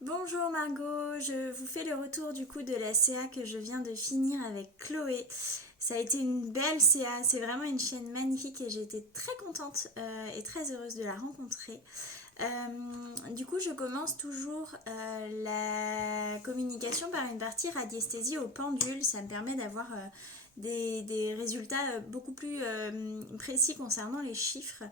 Bonjour Margot, je vous fais le retour du coup de la CA que je viens de finir avec Chloé. Ça a été une belle CA, c'est vraiment une chaîne magnifique et j'ai été très contente et très heureuse de la rencontrer. Du coup, je commence toujours la communication par une partie radiesthésie au pendule. Ça me permet d'avoir des résultats beaucoup plus précis concernant les chiffres.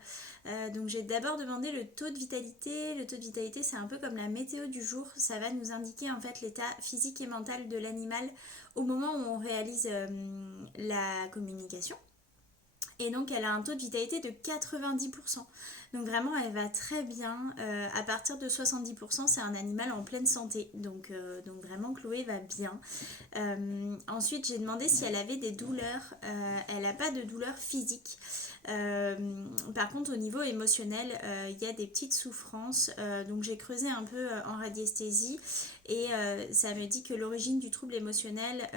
Donc, j'ai d'abord demandé le taux de vitalité. Le taux de vitalité, c'est un peu comme la météo du jour. Ça va nous indiquer en fait l'état physique et mental de l'animal au moment où on réalise la communication. Et donc elle a un taux de vitalité de 90%. Donc vraiment elle va très bien. À partir de 70%, c'est un animal en pleine santé. Donc vraiment Chloé va bien. Ensuite j'ai demandé si elle avait des douleurs. Elle n'a pas de douleurs physiques. Par contre au niveau émotionnel, il y a des petites souffrances. Donc j'ai creusé un peu en radiesthésie et ça me dit que l'origine du trouble émotionnel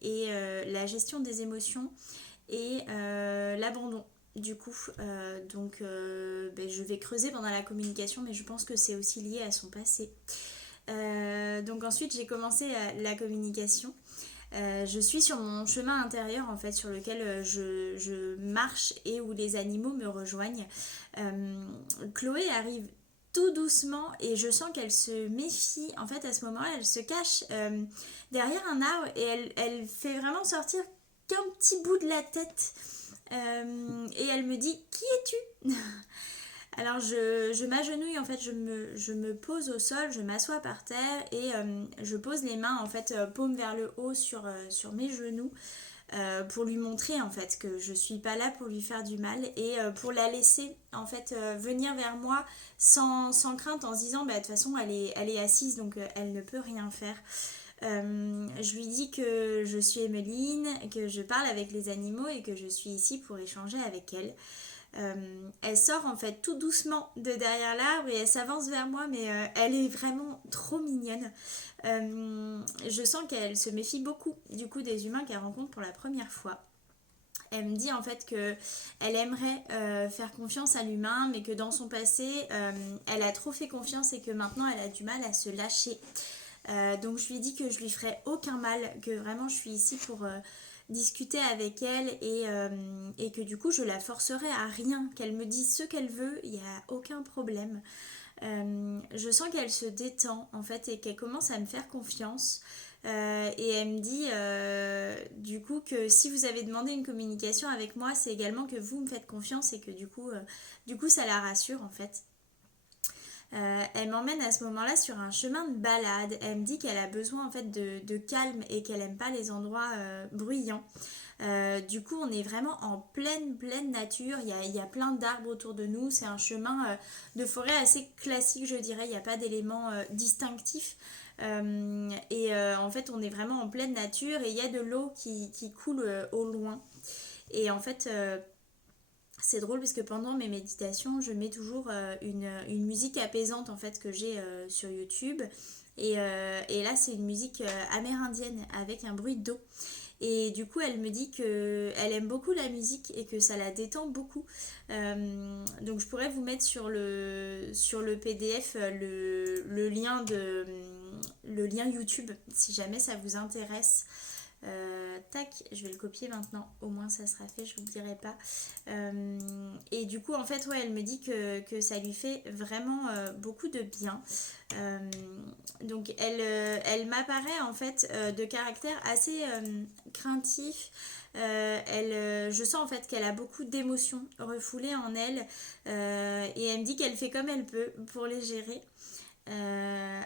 est la gestion des émotions et l'abandon. Du coup, je vais creuser pendant la communication, mais je pense que c'est aussi lié à son passé. Donc ensuite, j'ai commencé la communication. Je suis sur mon chemin intérieur en fait sur lequel je marche et où les animaux me rejoignent. Chloé arrive tout doucement et je sens qu'elle se méfie. En fait, à ce moment-là, elle se cache derrière un arbre et elle fait vraiment sortir qu'un petit bout de la tête. Et elle me dit qui es-tu? Alors je m'agenouille en fait, je me pose au sol, je m'assois par terre et je pose les mains en fait paume vers le haut sur mes genoux pour lui montrer en fait que je suis pas là pour lui faire du mal et pour la laisser en fait venir vers moi sans crainte en se disant bah de toute façon elle est assise donc elle ne peut rien faire. Je lui dis que je suis Emeline, que je parle avec les animaux et que je suis ici pour échanger avec elle. Elle sort en fait tout doucement de derrière l'arbre et elle s'avance vers moi, mais elle est vraiment trop mignonne. Je sens qu'elle se méfie beaucoup du coup des humains qu'elle rencontre pour la première fois. Elle me dit en fait que elle aimerait faire confiance à l'humain, mais que dans son passé, elle a trop fait confiance et que maintenant elle a du mal à se lâcher. Donc je lui dis que je lui ferai aucun mal, que vraiment je suis ici pour discuter avec elle et que du coup je la forcerai à rien, qu'elle me dise ce qu'elle veut, il n'y a aucun problème. Je sens qu'elle se détend en fait et qu'elle commence à me faire confiance. Et elle me dit du coup que si vous avez demandé une communication avec moi, c'est également que vous me faites confiance et que du coup ça la rassure en fait. Elle m'emmène à ce moment-là sur un chemin de balade. Elle me dit qu'elle a besoin en fait de calme et qu'elle aime pas les endroits bruyants. Du coup, on est vraiment en pleine nature. Il y a plein d'arbres autour de nous. C'est un chemin de forêt assez classique, je dirais. Il n'y a pas d'éléments distinctifs. En fait, on est vraiment en pleine nature et il y a de l'eau qui coule au loin. Et en fait, c'est drôle parce que pendant mes méditations, je mets toujours une musique apaisante en fait que j'ai sur YouTube. Et là, c'est une musique amérindienne avec un bruit d'eau. Et du coup, elle me dit qu'elle aime beaucoup la musique et que ça la détend beaucoup. Donc, je pourrais vous mettre sur le PDF le lien YouTube si jamais ça vous intéresse. Tac, je vais le copier maintenant, au moins ça sera fait, je vous le dirai pas. Et du coup, en fait, ouais, elle me dit que ça lui fait vraiment beaucoup de bien. Euh, donc, elle m'apparaît en fait de caractère assez craintif. Je sens en fait qu'elle a beaucoup d'émotions refoulées en elle et elle me dit qu'elle fait comme elle peut pour les gérer.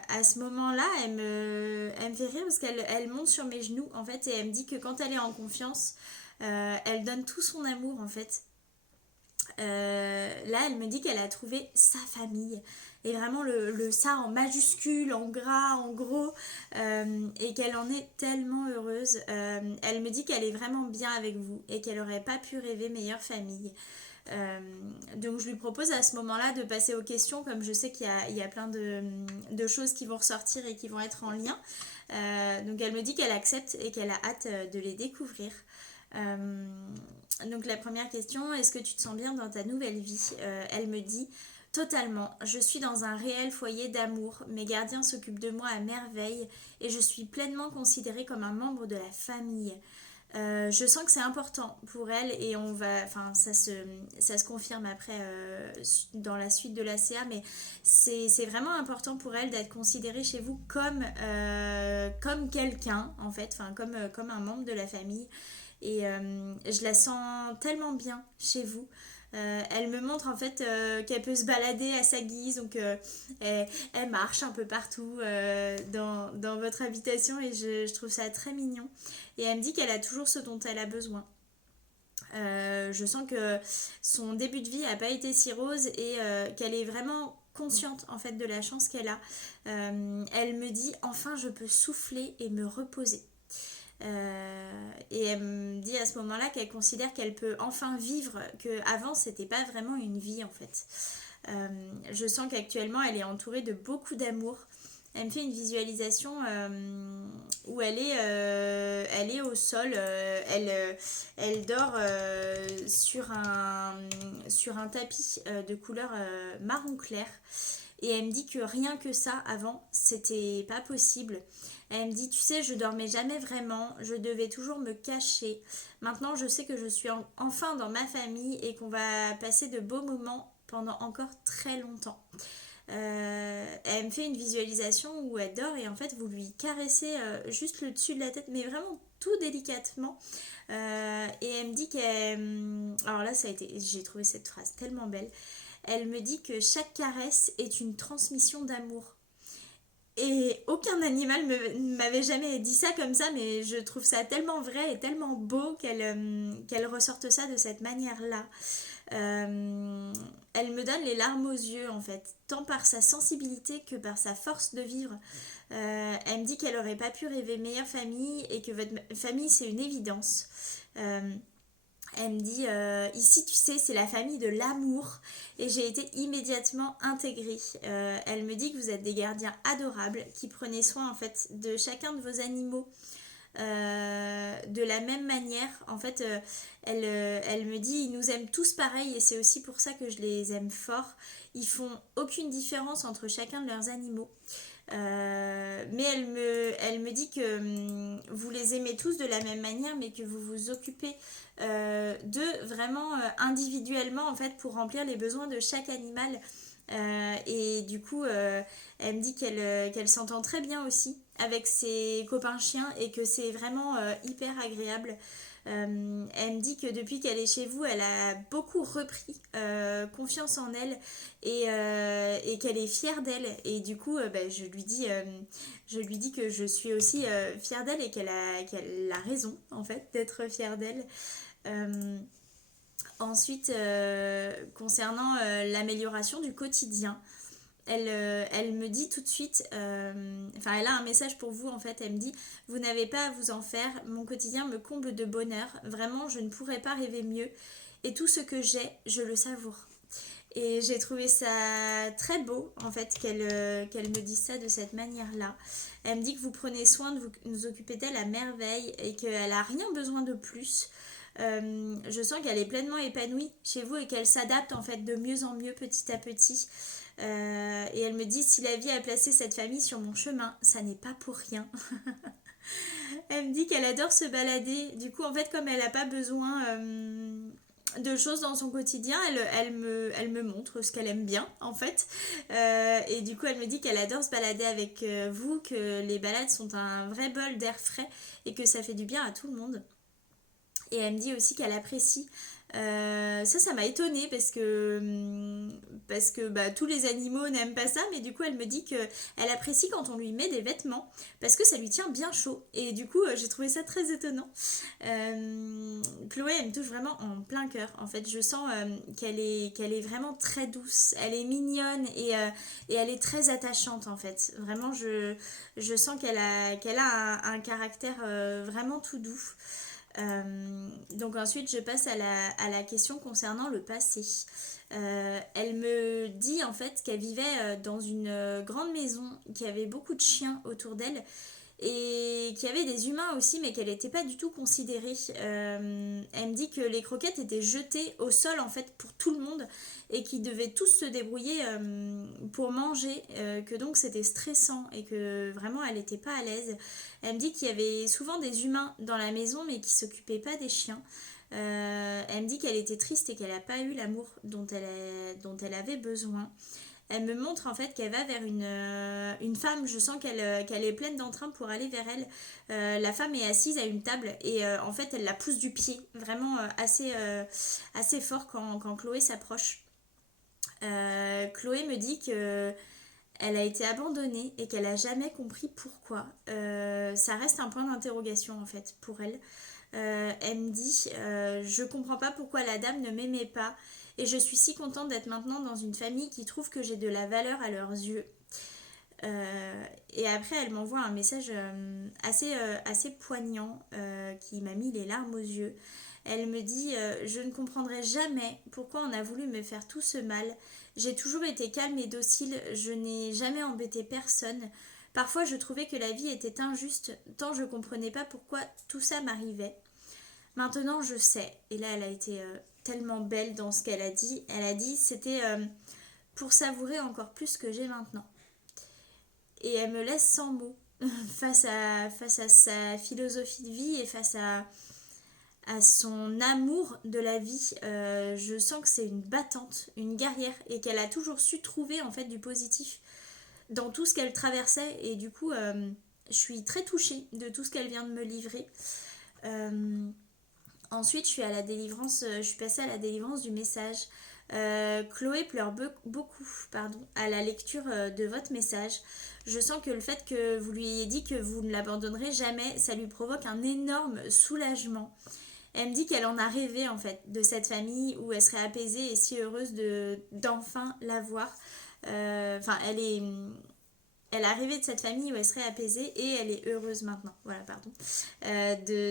À ce moment-là, elle me fait rire parce qu'elle monte sur mes genoux en fait et elle me dit que quand elle est en confiance, elle donne tout son amour en fait. Là, elle me dit qu'elle a trouvé sa famille et vraiment le ça en majuscule, en gras, en gros, et qu'elle en est tellement heureuse. Elle me dit qu'elle est vraiment bien avec vous et qu'elle aurait pas pu rêver meilleure famille. Euh, donc je lui propose à ce moment-là de passer aux questions, comme je sais qu'il y a plein de choses qui vont ressortir et qui vont être en lien. Donc elle me dit qu'elle accepte et qu'elle a hâte de les découvrir. Donc la première question, est-ce que tu te sens bien dans ta nouvelle vie? Elle me dit Totalement. Je suis dans un réel foyer d'amour. Mes gardiens s'occupent de moi à merveille et je suis pleinement considérée comme un membre de la famille. Je sens que c'est important pour elle et enfin ça se confirme après dans la suite de la CA, mais c'est vraiment important pour elle d'être considérée chez vous comme quelqu'un en fait, enfin comme un membre de la famille et je la sens tellement bien chez vous. Elle me montre en fait qu'elle peut se balader à sa guise, donc elle marche un peu partout dans votre habitation et je trouve ça très mignon. Et elle me dit qu'elle a toujours ce dont elle a besoin. Je sens que son début de vie n'a pas été si rose et qu'elle est vraiment consciente en fait de la chance qu'elle a. Elle me dit enfin je peux souffler et me reposer. Et elle me dit à ce moment-là qu'elle considère qu'elle peut enfin vivre, qu'avant c'était pas vraiment une vie en fait. Je sens qu'actuellement elle est entourée de beaucoup d'amour. Elle me fait une visualisation où elle est au sol, elle dort sur un tapis de couleur marron clair. Et elle me dit que rien que ça, avant, c'était pas possible. Elle me dit, tu sais, je dormais jamais vraiment, je devais toujours me cacher. Maintenant, je sais que je suis enfin dans ma famille et qu'on va passer de beaux moments pendant encore très longtemps. Elle me fait une visualisation où elle dort et en fait vous lui caressez juste le dessus de la tête mais vraiment tout délicatement et elle me dit qu'elle... Alors là j'ai trouvé cette phrase tellement belle. Elle me dit que chaque caresse est une transmission d'amour. Et aucun animal m'avait jamais dit ça comme ça, mais je trouve ça tellement vrai et tellement beau qu'elle ressorte ça de cette manière-là. Elle me donne les larmes aux yeux en fait, tant par sa sensibilité que par sa force de vivre. Elle me dit qu'elle aurait pas pu rêver meilleure famille et que votre famille c'est une évidence. Elle me dit ici tu sais c'est la famille de l'amour et j'ai été immédiatement intégrée. Elle me dit que vous êtes des gardiens adorables qui prenaient soin en fait de chacun de vos animaux. De la même manière en fait elle me dit ils nous aiment tous pareil et c'est aussi pour ça que je les aime fort, ils font aucune différence entre chacun de leurs animaux. Mais elle me dit que vous les aimez tous de la même manière mais que vous vous occupez d'eux vraiment individuellement en fait pour remplir les besoins de chaque animal. Et du coup elle me dit qu'elle s'entend très bien aussi avec ses copains chiens et que c'est vraiment hyper agréable. Elle me dit que depuis qu'elle est chez vous elle a beaucoup repris confiance en elle et qu'elle est fière d'elle et du coup je lui dis que je suis aussi fière d'elle et qu'elle a raison en fait d'être fière d'elle. Ensuite, concernant l'amélioration du quotidien, elle me dit tout de suite, elle a un message pour vous en fait, elle me dit vous n'avez pas à vous en faire, mon quotidien me comble de bonheur, vraiment je ne pourrais pas rêver mieux et tout ce que j'ai, je le savoure. Et j'ai trouvé ça très beau en fait qu'elle me dise ça de cette manière-là. Elle me dit que vous prenez soin de vous occuper d'elle à merveille et qu'elle n'a rien besoin de plus. Je sens qu'elle est pleinement épanouie chez vous et qu'elle s'adapte en fait de mieux en mieux petit à petit. Et elle me dit si la vie a placé cette famille sur mon chemin, ça n'est pas pour rien. Elle me dit qu'elle adore se balader. Du coup en fait comme elle n'a pas besoin de choses dans son quotidien, elle me montre ce qu'elle aime bien en fait. Et du coup elle me dit qu'elle adore se balader avec vous, que les balades sont un vrai bol d'air frais et que ça fait du bien à tout le monde. Et elle me dit aussi qu'elle apprécie. Ça m'a étonnée parce que tous les animaux n'aiment pas ça, mais du coup elle me dit qu'elle apprécie quand on lui met des vêtements parce que ça lui tient bien chaud. Et du coup j'ai trouvé ça très étonnant. Chloé elle me touche vraiment en plein cœur. En fait je sens qu'elle est vraiment très douce, elle est mignonne et elle est très attachante en fait. Vraiment je sens qu'elle a un caractère vraiment tout doux. Donc ensuite je passe à la question concernant le passé. Elle me dit en fait qu'elle vivait dans une grande maison, qui avait beaucoup de chiens autour d'elle et qu'il y avait des humains aussi, mais qu'elle n'était pas du tout considérée. Elle me dit que les croquettes étaient jetées au sol en fait pour tout le monde et qu'ils devaient tous se débrouiller pour manger, que donc c'était stressant et que vraiment elle n'était pas à l'aise. Elle me dit qu'il y avait souvent des humains dans la maison mais qui s'occupaient pas des chiens. Elle me dit qu'elle était triste et qu'elle n'a pas eu l'amour dont elle avait besoin. Elle me montre en fait qu'elle va vers une femme. Je sens qu'elle est pleine d'entrain pour aller vers elle. La femme est assise à une table et en fait elle la pousse du pied, vraiment assez fort quand Chloé s'approche. Chloé me dit que elle a été abandonnée et qu'elle a jamais compris pourquoi. Ça reste un point d'interrogation en fait pour elle. Elle me dit je comprends pas pourquoi la dame ne m'aimait pas et je suis si contente d'être maintenant dans une famille qui trouve que j'ai de la valeur à leurs yeux. Et après elle m'envoie un message assez poignant qui m'a mis les larmes aux yeux. Elle me dit je ne comprendrai jamais pourquoi on a voulu me faire tout ce mal. J'ai toujours été calme et docile, je n'ai jamais embêté personne. Parfois je trouvais que la vie était injuste, tant je comprenais pas pourquoi tout ça m'arrivait. Maintenant je sais, et là elle a été tellement belle dans ce qu'elle a dit. Elle a dit c'était pour savourer encore plus ce que j'ai maintenant. Et elle me laisse sans mots face à sa philosophie de vie et face à son amour de la vie. Je sens que c'est une battante, une guerrière et qu'elle a toujours su trouver en fait du positif dans tout ce qu'elle traversait et du coup je suis très touchée de tout ce qu'elle vient de me livrer. Ensuite je suis passée à la délivrance du message. Chloé pleure beaucoup à la lecture de votre message. Je sens que le fait que vous lui ayez dit que vous ne l'abandonnerez jamais, ça lui provoque un énorme soulagement. Elle me dit qu'elle en a rêvé en fait de cette famille où elle serait apaisée et si heureuse d'enfin la voir. Elle a rêvé de cette famille où elle serait apaisée et elle est heureuse maintenant. Voilà, pardon.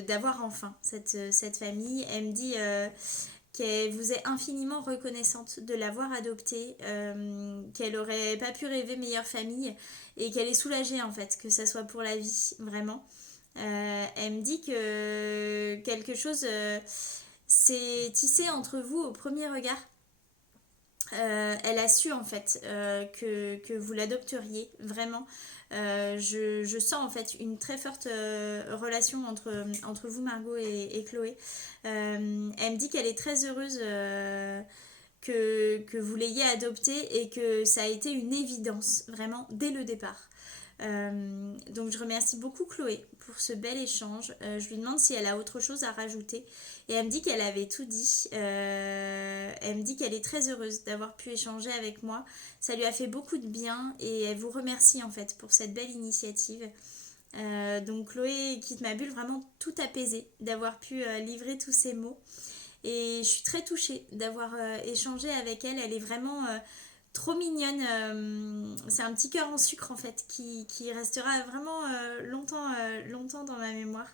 D'avoir enfin cette famille. Elle me dit qu'elle vous est infiniment reconnaissante de l'avoir adoptée, qu'elle aurait pas pu rêver meilleure famille et qu'elle est soulagée en fait, que ça soit pour la vie, vraiment. Elle me dit que quelque chose s'est tissé entre vous au premier regard. Elle a su en fait que vous l'adopteriez vraiment. Je sens en fait une très forte relation entre vous Margot et Chloé. Elle me dit qu'elle est très heureuse que vous l'ayez adoptée et que ça a été une évidence vraiment dès le départ. Donc je remercie beaucoup Chloé pour ce bel échange. Je lui demande si elle a autre chose à rajouter et elle me dit qu'elle avait tout dit. Elle me dit qu'elle est très heureuse d'avoir pu échanger avec moi. Ça lui a fait beaucoup de bien et elle vous remercie en fait pour cette belle initiative. Donc Chloé quitte ma bulle vraiment tout apaisée d'avoir pu livrer tous ces mots et je suis très touchée d'avoir échangé avec elle. Elle est vraiment trop mignonne, c'est un petit cœur en sucre en fait qui restera vraiment longtemps dans ma mémoire.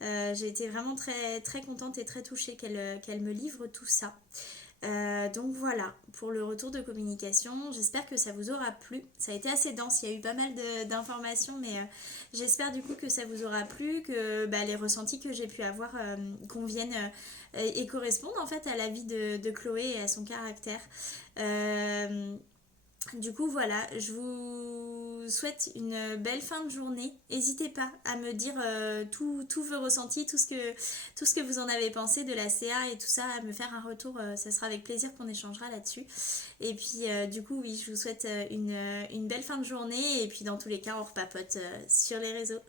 J'ai été vraiment très, très contente et très touchée qu'elle me livre tout ça. Donc voilà pour le retour de communication, j'espère que ça vous aura plu. Ça a été assez dense, il y a eu pas mal d'informations mais j'espère du coup que ça vous aura plu, que les ressentis que j'ai pu avoir conviennent et correspondent en fait à la vie de Chloé et à son caractère. Du coup voilà, je vous souhaite une belle fin de journée. N'hésitez pas à me dire tous vos ressentis, tout ce que vous en avez pensé de la CA et tout ça, à me faire un retour, ça sera avec plaisir qu'on échangera là-dessus. Et puis du coup oui, je vous souhaite une belle fin de journée et puis dans tous les cas on repapote sur les réseaux.